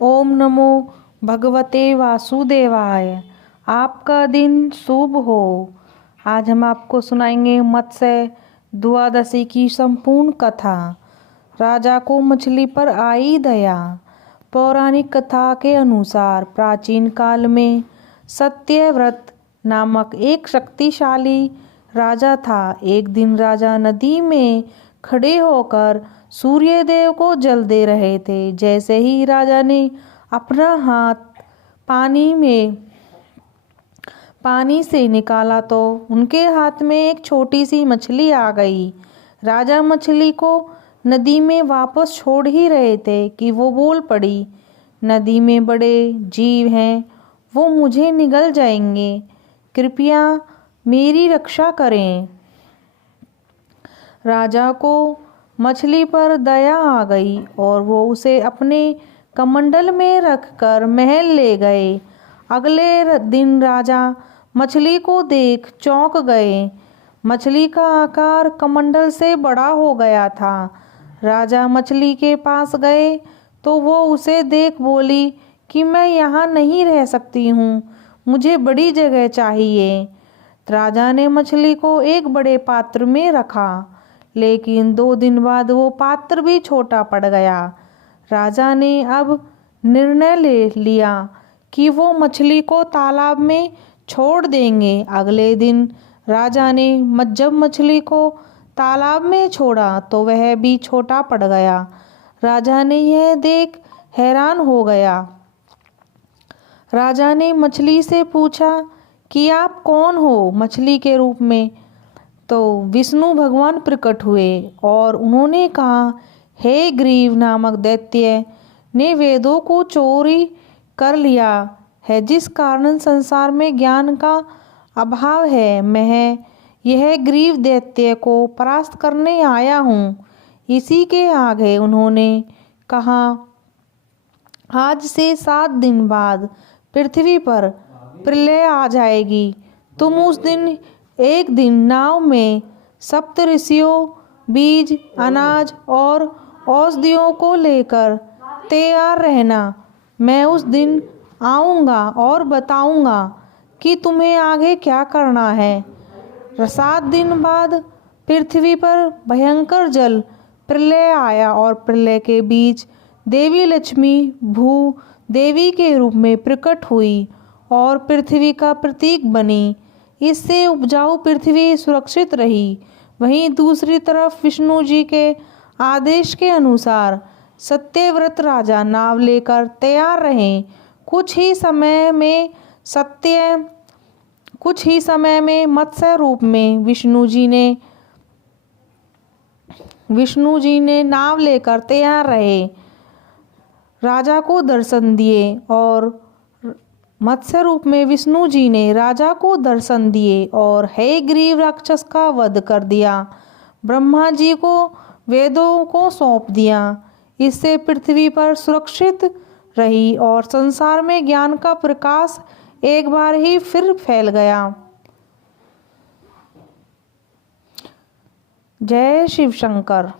ओम नमो भगवते वासुदेवाय। आपका दिन शुभ हो। आज हम आपको सुनाएंगे मत्स्य द्वादशी की संपूर्ण कथा। राजा को मछली पर आई दया। पौराणिक कथा के अनुसार प्राचीन काल में सत्यव्रत नामक एक शक्तिशाली राजा था। एक दिन राजा नदी में खड़े होकर सूर्यदेव को जल दे रहे थे। जैसे ही राजा ने अपना हाथ पानी से निकाला तो उनके हाथ में एक छोटी सी मछली आ गई। राजा मछली को नदी में वापस छोड़ ही रहे थे कि वो बोल पड़ी, नदी में बड़े जीव हैं, वो मुझे निगल जाएंगे, कृपया मेरी रक्षा करें। राजा को मछली पर दया आ गई और वो उसे अपने कमंडल में रखकर महल ले गए। अगले दिन राजा मछली को देख चौंक गए। मछली का आकार कमंडल से बड़ा हो गया था। राजा मछली के पास गए तो वो उसे देख बोली कि मैं यहाँ नहीं रह सकती हूँ, मुझे बड़ी जगह चाहिए। राजा ने मछली को एक बड़े पात्र में रखा, लेकिन 2 दिन बाद वो पात्र भी छोटा पड़ गया। राजा ने अब निर्णय ले लिया कि वो मछली को तालाब में छोड़ देंगे। अगले दिन राजा ने जब मछली को तालाब में छोड़ा तो वह भी छोटा पड़ गया। राजा ने यह देख हैरान हो गया। राजा ने मछली से पूछा कि आप कौन हो? मछली के रूप में तो विष्णु भगवान प्रकट हुए और उन्होंने कहा, हे ग्रीव नामक दैत्य ने वेदों को चोरी कर लिया है, जिस कारण संसार में ज्ञान का अभाव है। मैं यह ग्रीव दैत्य को परास्त करने आया हूँ। इसी के आगे उन्होंने कहा, आज से 7 दिन बाद पृथ्वी पर प्रलय आ जाएगी। तुम उस दिन एक दिन नाव में सप्त ऋषियों, बीज, अनाज और औषधियों को लेकर तैयार रहना। मैं उस दिन आऊँगा और बताऊँगा कि तुम्हें आगे क्या करना है। 7 दिन बाद पृथ्वी पर भयंकर जल प्रलय आया और प्रलय के बीच देवी लक्ष्मी भू देवी के रूप में प्रकट हुई और पृथ्वी का प्रतीक बनी। इससे उपजाऊ पृथ्वी सुरक्षित रही। वहीं दूसरी तरफ विष्णु जी के आदेश के अनुसार सत्यव्रत राजा नाव लेकर तैयार रहे। कुछ ही समय में मत्स्य रूप में विष्णु जी ने नाव लेकर तैयार रहे, राजा को दर्शन दिए और मत्स्य रूप में विष्णु जी ने राजा को दर्शन दिए और हयग्रीव राक्षस का वध कर दिया। ब्रह्मा जी को वेदों को सौंप दिया। इससे पृथ्वी पर सुरक्षित रही और संसार में ज्ञान का प्रकाश एक बार ही फिर फैल गया। जय शिव शंकर।